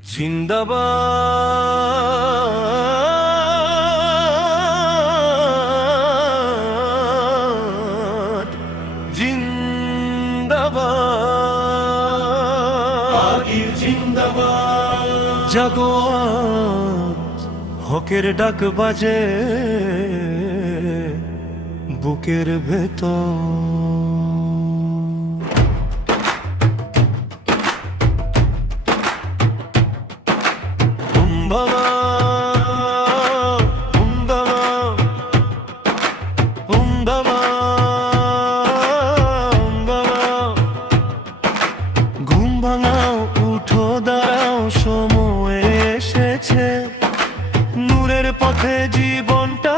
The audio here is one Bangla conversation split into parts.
জিন্দাবাদ জিন্দাবাদ জিন্দাবাদ জাগো আজ, হকের ডাক বাজে বুকের ভেতর। উম্বাবা, উম্বাবা, উম্বাবা, উম্বাবা। ঘুম ভাঙাও, উঠো দাঁড়াও, সময় এসেছে নূরের পথে জীবনটা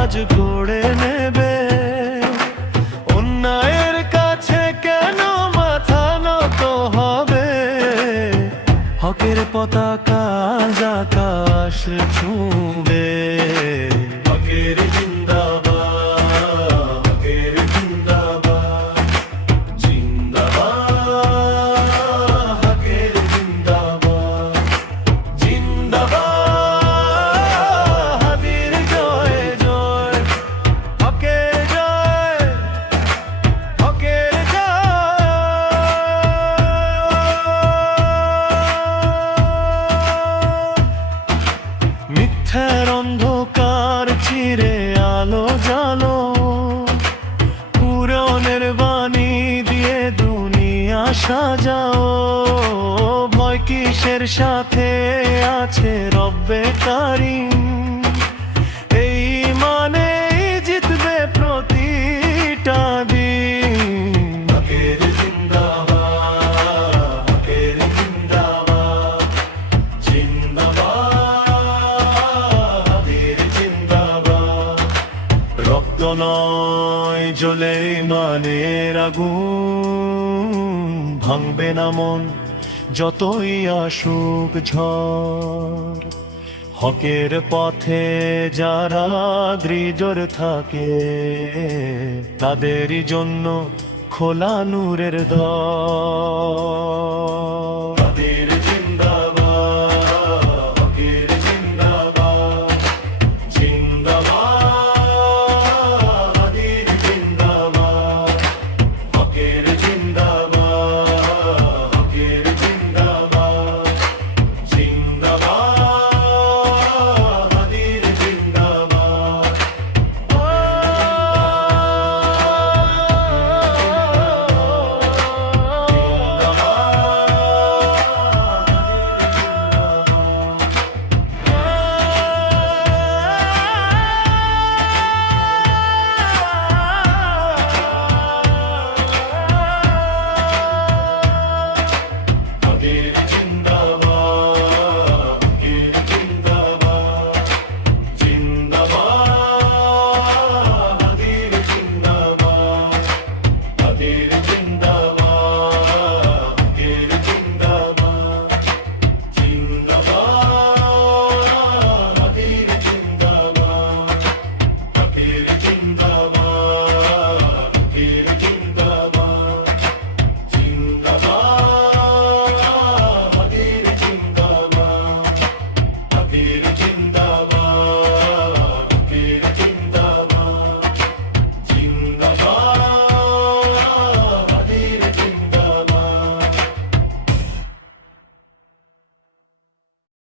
আজ গড়ে নেবে। অন্যায়ের কাছে কেন মাথা নত হবে? হকের পতাকা আজ আকাশ ছুঁবে। হকের জিন্দাবাদ, হকের জিন্দাবাদ, জিন্দাবাদ, হকের জিন্দাবাদ, জিন্দাবাদ, হাদির জয় জয়, হকের জয়, হকের জয়। মিথ্যার অন্ধকার চিরে আলো জালো, পুরনের বাণী দিয়ে দুনিয়া সাজাও। ভয় কিসের, সাথে আছে রব্বে কারিম। এই মানে জিতবে প্রতিটা দিন। হকের জিন্দাবাদ, হকের জিন্দাবাদ, জিন্দাবাদ, হাদির জিন্দাবাদ। রক্ত নয় জ্বলে ইমানের আগুন, ভাঙবে না মন যতই আসুক ঝড়। হকের পথে যারা দৃঢ় থাকে, তাদেরই জন্য খোলা নূরের দ্বার।